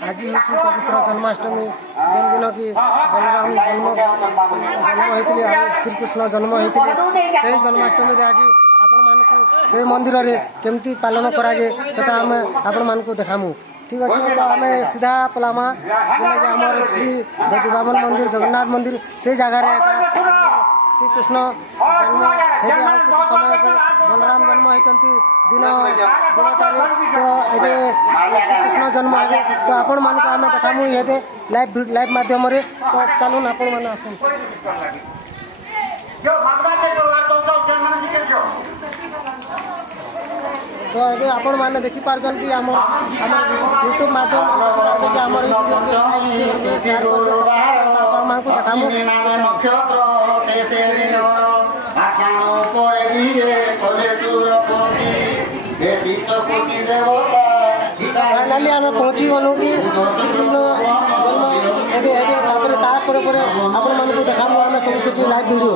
आज हूँ पवित्र जन्माष्टमी जेन दिन कि बलराम जन्म होते श्रीकृष्ण जन्म होते से जन्माष्टमी आज आपण मानक से मंदिर में केमती पालन कराए सेटा आम आपण मानक देखामु। ठीक अच्छे तो आम सीधा पलामा जेनाकि आमर श्री दधिबामन मंदिर जगन्नाथ मंदिर से जगार श्रीकृष्ण जन्म हे किसी समय बलराम जन्म होती दिन दिनटार तो ये श्रीकृष्ण जन्म है तो आपण मानक आम देखामु ये लाइव माध्यम तो चलून आपण मैंने आस तो ये आपण मैंने देखी पार्छन कि आम यूट्यूब माध्यम देखामु फाइनाली आम पहुँची गलु कि श्रीकृष्ण जन्म तापर आपण मानक देखामु आम सब किसी लाइव वीडियो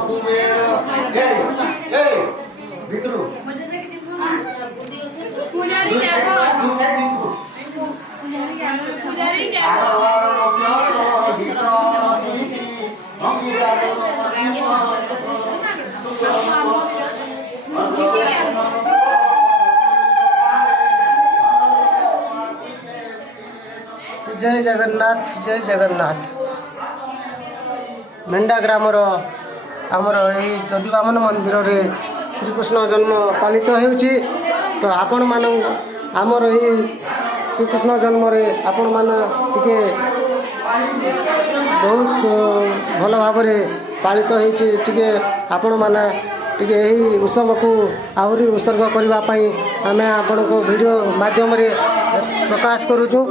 जय जगन्नाथ जय जगन्नाथ मेंढा ग्रामर आमर यही दधिबामन मंदिर रे श्रीकृष्ण जन्म पालित होउची तो आपण मान आमर यही श्रीकृष्ण जन्म रे आपण मान टिके बहुत भल भाव पालित होइची टिके आपण मान टिके यही उत्सव को आहरी उत्सर्ग करबा पई आमे आपण को वीडियो माध्यम रे प्रकाश करूछु।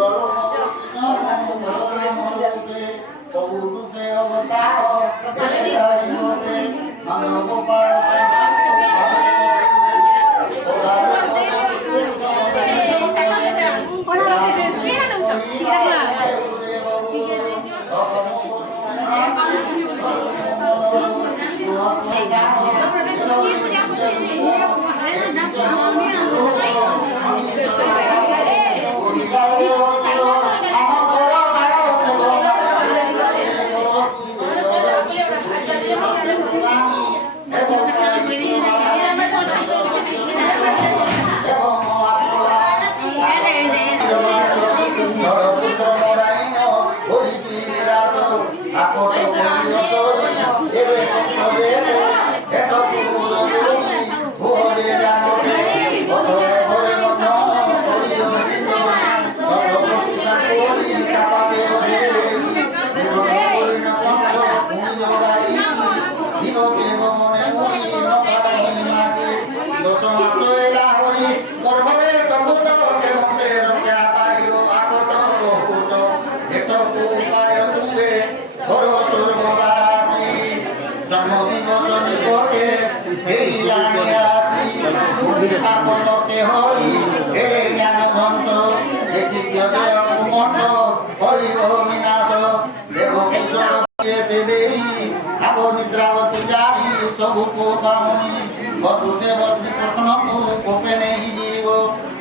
वसुदेव श्रीकृष्ण को कोपे नहीं जीव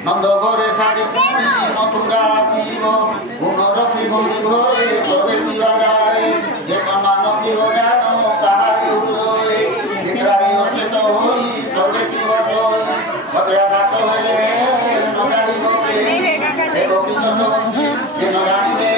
नंद घरे छाड़ी पुणी मथुरा जीव गुण रखी बंदी घरे प्रवेशिवा जाए जेतना नथी जानो कहारी हृदय निद्रारी अचेत होई सर्वे जीव जय वज्राघात हेले नगाड़ी होते देव किशोर बंदी से नगाड़ी दे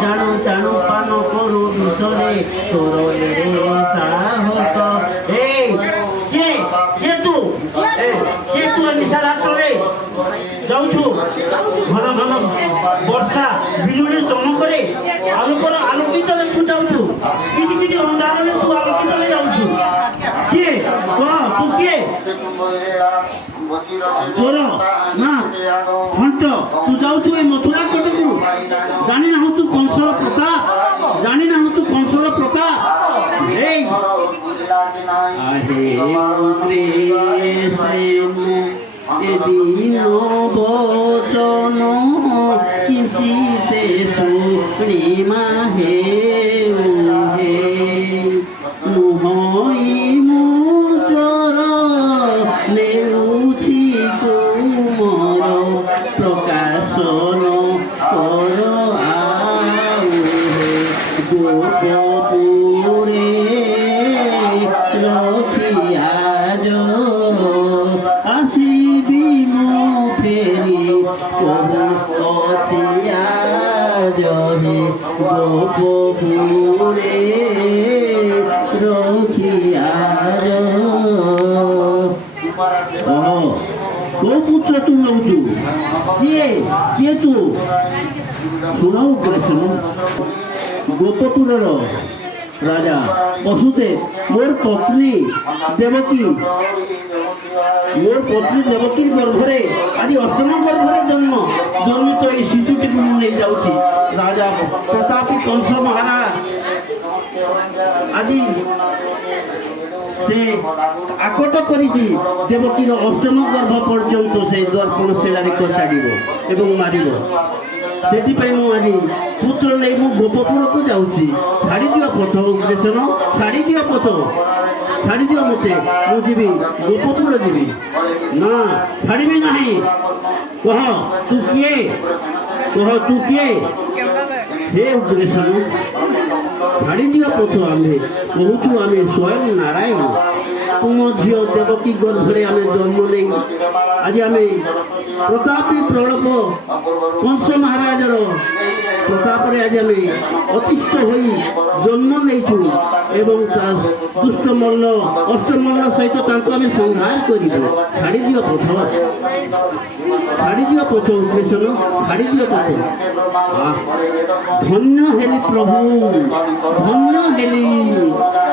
জানু জানু পান করু ভিতরে তোর সাহস এই কে তু নিশা রাত্রে যাଉଛୁ ঘন ঘন ବର୍ଷା ବିଜୁଳି ଚମକରେ ଆଲୋକିତରେ ତୁ ଯାଉଛୁ କିଟି କିଟି ଅନ୍ଧାରରେ ତୁ ଆଲୋକିତରେ ଯାଉଛୁ କିଏ କହ ତୁ କିଏ ଚୋର ନା ଘଣ୍ଟ ତୁ ଯାଉଛୁ ଏ ମଥୁରା କଟକୁ ଜାଣିନାହୁଁ ତୁ କଂସର ପ୍ରତାପ ଜାଣିନାହୁଁ ତୁ କଂସର ପ୍ରତାପ এই আহে এদিন বচন কিঞ্চিতে শুনি মাহে নুহই মুচর নেউছি কুমর প্রকাশন কর গোপপুরে রখিয়াজ আসিবি মু ফেরি অছিয়াজ গোপপুরে রখিয়াজ କୋଉ ପୁତ୍ର ତୁ ନେଉଛୁ କିଏ ତୁ ଶୁଣାଉ ଶୁଣ ଗୋପପୁରର রাজা বসুদেব মোর পত্নী দেবকীর গর্ভরে আজ অষ্টম গর্ভরে জন্মিত এই শিশুটিকে মু নেই যাচ্ছি রাজা প্রতাপী কংস মহারাজ আদি সে আকট করেছি দেবকীর অষ্টম গর্ভ পর্যন্ত সেই দর্পণ শিলারে কচাড়িব এবং মারিব ସେଥିପାଇଁ ମୁଁ ଆଜି ପୁତ୍ର ନେଇ ମୁଁ ଗୋପପୁରକୁ ଯାଉଛି ଛାଡ଼ି ଦିଅ ପଥ ଉଗ୍ରେସନ ଛାଡ଼ି ଦିଅ ପଥ ଛାଡ଼ି ଦିଅ ମୋତେ ମୁଁ ଯିବି ଗୋପପୁର ଯିବି ନା ଛାଡ଼ିବି ନାହିଁ କହ ତୁ କିଏ ସେ ଉଗ୍ରେସନ ଛାଡ଼ି ଦିଅ ପଥ ଆମେ କହୁଛୁ ଆମେ ସ୍ୱୟଂ ନାରାୟଣ ତୁମ ଝିଅ ଦେବକୀ ଗର୍ଭରେ ଆମେ ଜନ୍ମ ନେଇ ଆଜି ଆମେ ପ୍ରତାପୀ ପ୍ରଳପ କଂସ ମହାରାଜର ପ୍ରତାପରେ ଆଜି ଆମେ ଅତିଷ୍ଠ ହୋଇ ଜନ୍ମ ନେଇଛୁ ଏବଂ ତା ଦୁଷ୍ଟମଲ୍ଲ ଅଷ୍ଟମଲ୍ଲ ସହିତ ତାଙ୍କୁ ଆମେ ସଂହାର କରିବୁ ଛାଡ଼ି ଦିଅ ପଥ ଉଗ୍ରେସନ ଛାଡ଼ି ଦିଅ ପଥ ଧନ୍ୟ ହେଲି ପ୍ରଭୁ ଧନ୍ୟ ହେଲି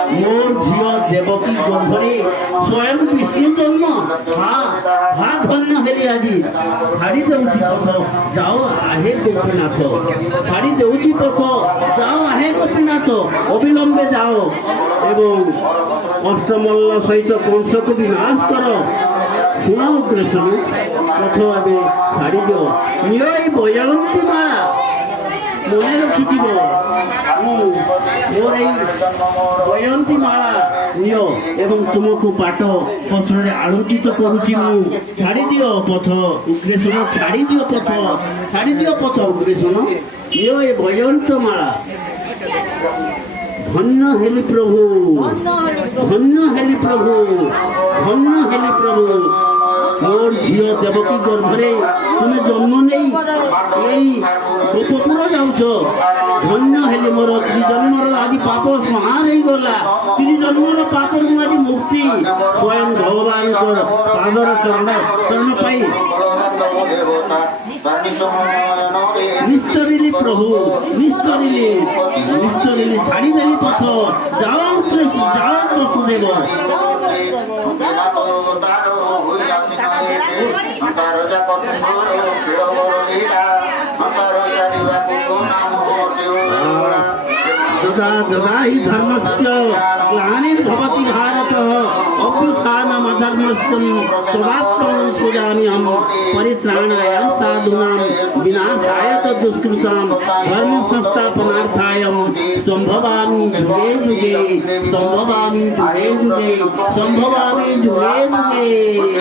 ମୋର ଝିଅ ଦେବକୀ ଗର୍ଭରେ ସ୍ୱୟଂ ବିଷ୍ଣୁ ଜନ୍ମ ଧନ୍ୟ ହେଲି ଆଜି ଛାଡ଼ି ଦେଉଛି ପଥ ଯାଅ ଆହେ ଗୋପୀନାଥ ଛାଡ଼ି ଦେଉଛି ପଥ ଯାଅ ଆହେ ଗୋପୀନାଥ ଅବିଳମ୍ବେ ଯାଅ ଏବଂ ଅଷ୍ଟମଲ୍ଲ ସହିତ କଂସକୁ ବିନାଶ କର ଶୁଣାଉ କୃଷ୍ଣ ପଥ ଏବେ ଛାଡ଼ି ଦିଅ ନିଅ ଏଇ ବୈଜୟନ୍ତୀ ମାଳା মনে রখিথিব মোর এই বৈজয়ন্তী মালা নিও এবং তোমাকে পাঠ বস্ত্রে আলোকিত করুছি মু ছাড়ি দিও পথ উগ্রেসন ছাড়ি দিও পথ উগ্রেসন নিও এই বৈজয়ন্ত মালা ধন্য হেলি প্রভু মোর ঝিও দেবকী গর্ভরে তুমি জন্ম নেই এই গোপপুর যাচ্ছ ধন্য হেলি মোর ত্রিজন্মর আଜି পাপ সংহার হয়ে গলা ত্রিজন্মর পাপর আଜି মুক্তি স্বয়ং ভগবানଙ୍କର ପାଦର ଚରଣ ପାଇ নিস্তরিলি প্রভু নিস্তরিলি ছাড়িদেলি পথ যাও বসুদেব तदा तदा हि धर्मस्य ग्लानिर्भवति भारत अभ्युत्थानमधर्मस्य तदाश्रमं सृजाम्यहं परित्राणाय साधूनां विनाशाय च दुष्कृतां धर्म संस्थापनार्थाय संभवामि युगे युगे संभवामि युगे युगे संभवामि युगे युगे।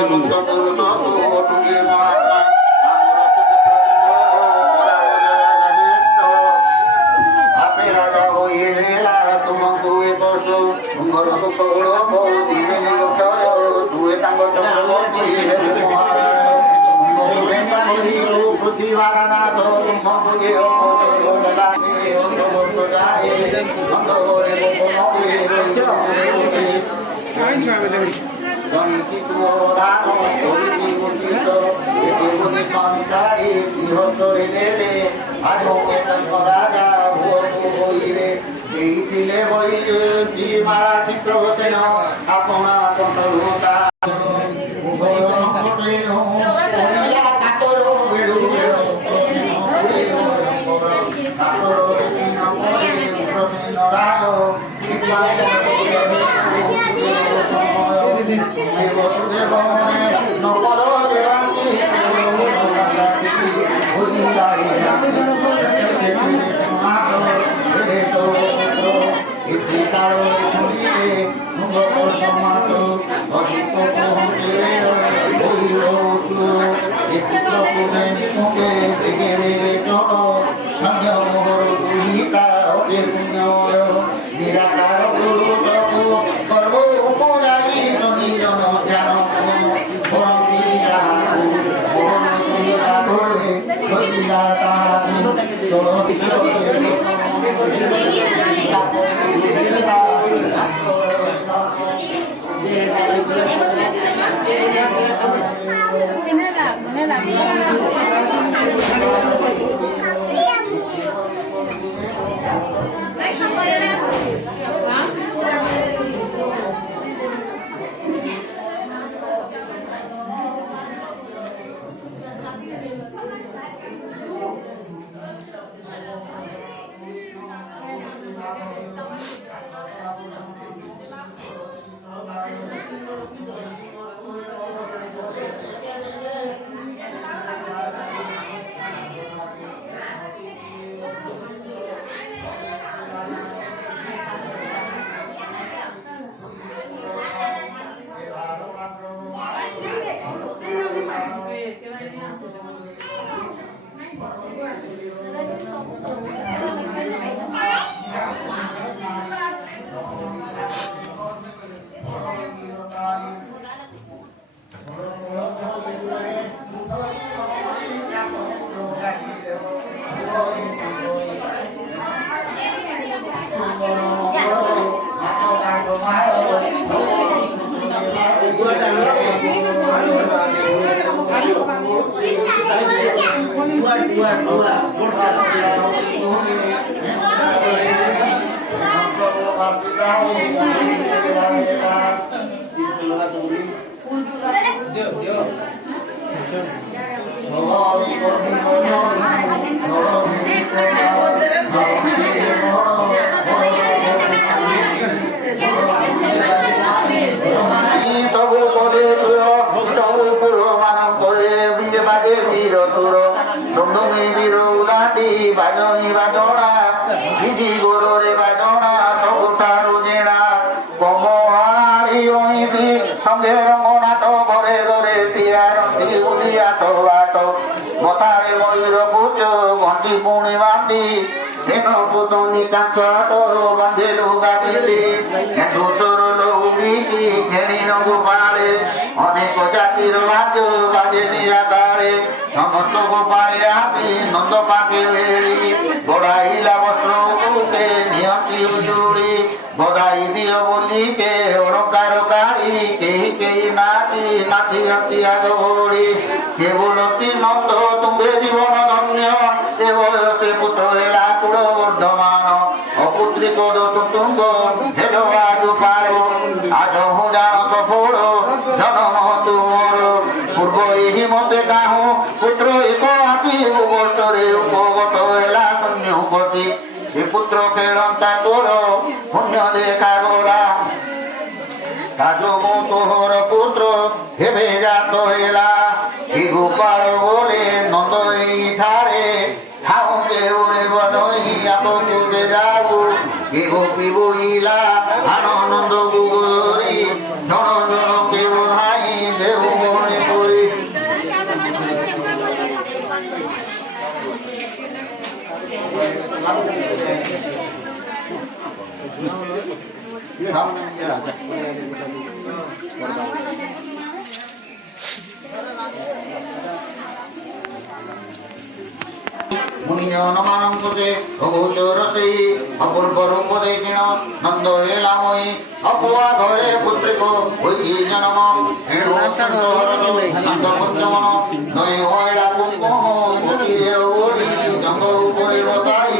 অনেক জাতির রাজ্য বাজে নিয়াকারে সমস্ত গোপালে আসি নন্দ পাখি বেড়ি বড়াইলা বস্ত্র বুকে নিয়ন্ত্রী উজুড়ি বদাই দিও বলিকে ওড়কার গাড়ি কেহি কেহি নাচি নাচি নাচি আগড়ি কেবলতি নন্দ তুমে জীবন ধন্য এ বয়সে পুত্র এলা কুড় বর্ধমান অপুত্রিক তুঙ্গ হেলো আজ পারো আজ হু জান সফল ମିଳନ୍ତା ତୋର ପୁଣ୍ୟ ଦେଖା ଗୋରା କାଜୁ ମୁଁ ତୋହର ପୁତ୍ର ହେବେ ଜାତ ହେଲା ଏ ଗୋପାଳ ବୋଲେ ନନ୍ଦ ଏଇଠାରେ ଠାଉ କେଉରେ ବଧଇ ଆପକୁ ଯେ ଯାଉ ଏ ଗୋପୀ ବୋଇଲା ଆନନ୍ଦ ଗୁଗରି ଜଣ ଜଣ କେଉ ଧାଇ ଦେଉ ମଣି ପୁରୀ মুনিজন মানঙ্কুতে অগোচর সেই অপূর্ব রূপ দেখিন নন্দ হেলাময়ী অপয়া ঘরে পুত্রিক হইতি জন্ম হেণু শরদ নন্দ পঞ্চমন নয় হয়লা কুঙ্কুম কুটিরে ওড়ি জঙ্গ উপরে বসাই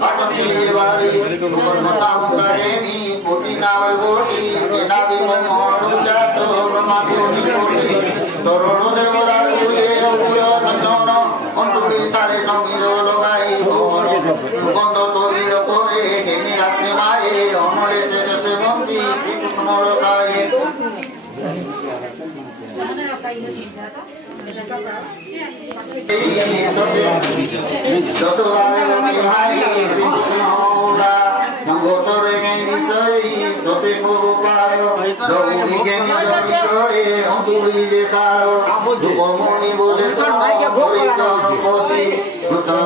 পাটনি বাড়ি সুবর্ণতা মুখারেনি কোটি নাবে গোটি সেনা বিমল জাত ব্রহ্মাবিনি কোটি তরুণ দেবতা কুলে অপুর চন্দন অন্তুরি সারে সঙ্গীত লগাই সুগন্ধ তৈল করে হেমি রাত্রে মায়ে অমরে তেজসে বন্দি কৃষ্ণ লগাই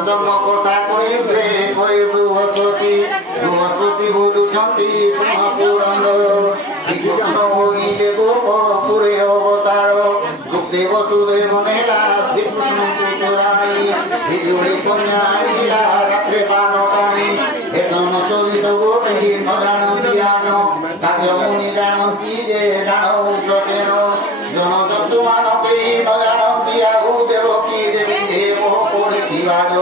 জন্ম কথা কইলে কই বৃহস্পতি বৃহস্পতি বলুଛନ୍ତି সিংহপুরন্দর শ্রীকৃষ্ণ হইলে গোপপুরে অবতার দুঃখে বসুদেব নেলা শ্রীকৃষ্ণকে চোরাই হিজুড়ি কন্যা আনিলা রাত্রে পানটাই এসন চরিত গোপী ন জানতি আন কাব্য মুনি জানতি যে জানো প্রচেন জনজন্তু মানকে ন জানতি আহু দেবকী দেবী দেব পরিবাজ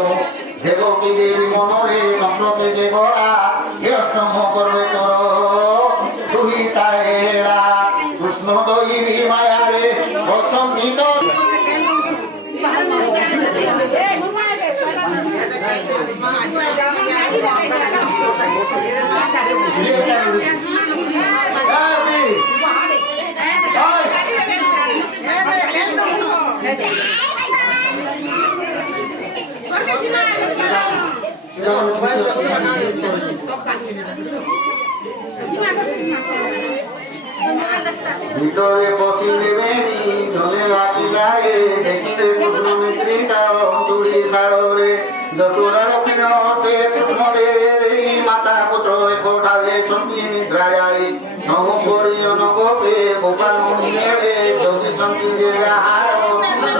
দেবকী দেবী মনরে সম্প্রতি যে গড়া এ অষ্টম করবে তোর তুই তাইরা কৃষ্ণ দৈবী মায়ারে অসন্তি ভিতরে বসিলে বেনি জলে বাটি লাগে দেখিলে কৃষ্ণ মিত্রিতা অন্তরি সাড়রে যতোরার পিনতে কৃষ্ণদেব মাতা পুত্র কোঠারে সঙ্গী নিদ্রা যাই নব করিও নবপে গোপাল মুনিরে যোগী সঙ্গী যে যাহার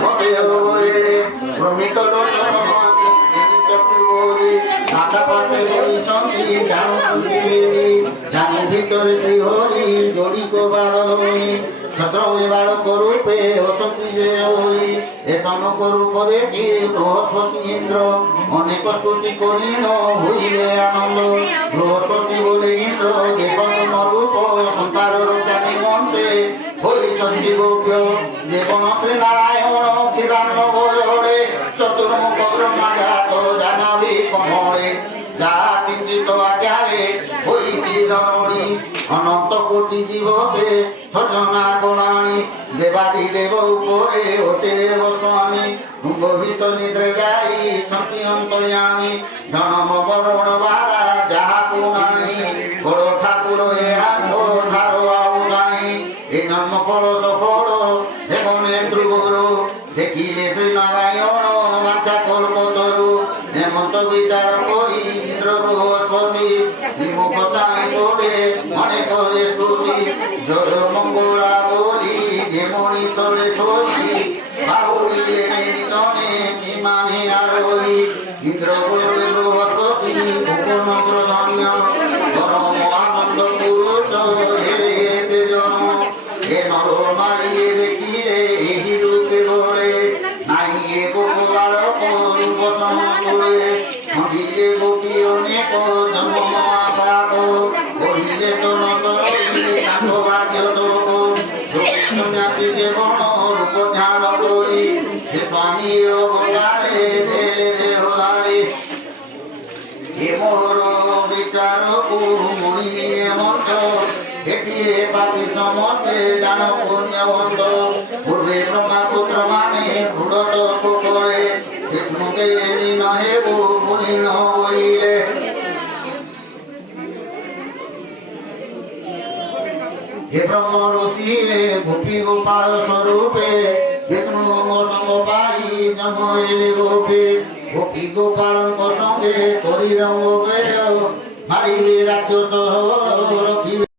মতে হইরে ভ্রমিত দর্শন মাতা পাতে বইছন্তি জানো পৃথিবী জানি ভিতরে শ্রীহরি জড়িত বারণী ছত্রই বালক রূপে অসতি যে হই এ সমক রূপ দেখি বৃহস্পতি ইন্দ্র অনেক স্তুতি করিল হইলে আনন্দ বৃহস্পতি বলে ইন্দ্র দেখন রূপ সংসার জানি মন্তে হইছন্তি গোপ্য যেবন শ্রী নারায়ণ কিরান্ন বয়রে চতুর্মুখ ব্রহ্মাঘাত জানাবি কমরে যা কিঞ্চিত আচারে হইছি ধরণী অনন্ত কোটি জীবতে সজনা গণানি দেবাদি দেব উপরে ওঠে দেব স্বামী গভীত নিদ্রে যাই ছটি অন্তর্যামী জনম বরণ বাধা যাহা পুনাই বড় ঠাকুর এ হাত ধারোয়া উদাই এ জন্ম কলস ফল দেবনে ধ্রুবরু দেখিলে শ্রী নারায়ণ বাঞ্ছা কল্পতরু হেমন্ত বিচার করি ইন্দ্র বৃহস্পতি বিমুখ চাই পড়ে মনে করে স্তুতি জয় মঙ্গলা বলি যেমনি তলে ছড়ি বাহুরিলে নির্জনে বিমানে আরোহী ইন্দ্র বলে বৃহস্পতি ভুবন প্রধান্য পরম আনন্দ পুরুষ হেরে তেজন হে নর মারিয়ে দেখিলে এই রূপে ভরে নাই এ গোপাল রূপ সমরে মন্দিরে গোপী অনেক জন্ম মহাপাপ কহিলে তো নত তাক ভাগ্য দোষ সন্ন্যাসী জীবন রূপ ধ্যান করি যে স্বামী অবতারে দেলে হলারে হে মোর বিচার এটি পাপি সমস্তে জান পুণ্যবন্ত পূর্বে ব্রহ্মপুত্র মানে ভূড়ট করে বিষ্ণুকে লীন হেব পুলিন হইলে হে ব্রহ্ম ঋষি গোপী গোপাল স্বরূপে বিষ্ণু সঙ্গ পাই জন্ম এলে গোপী গোপী গোপালଙ୍କ সঙ্গে করি রঙ্গ মারিবে রাক্ষস রক্ষিবে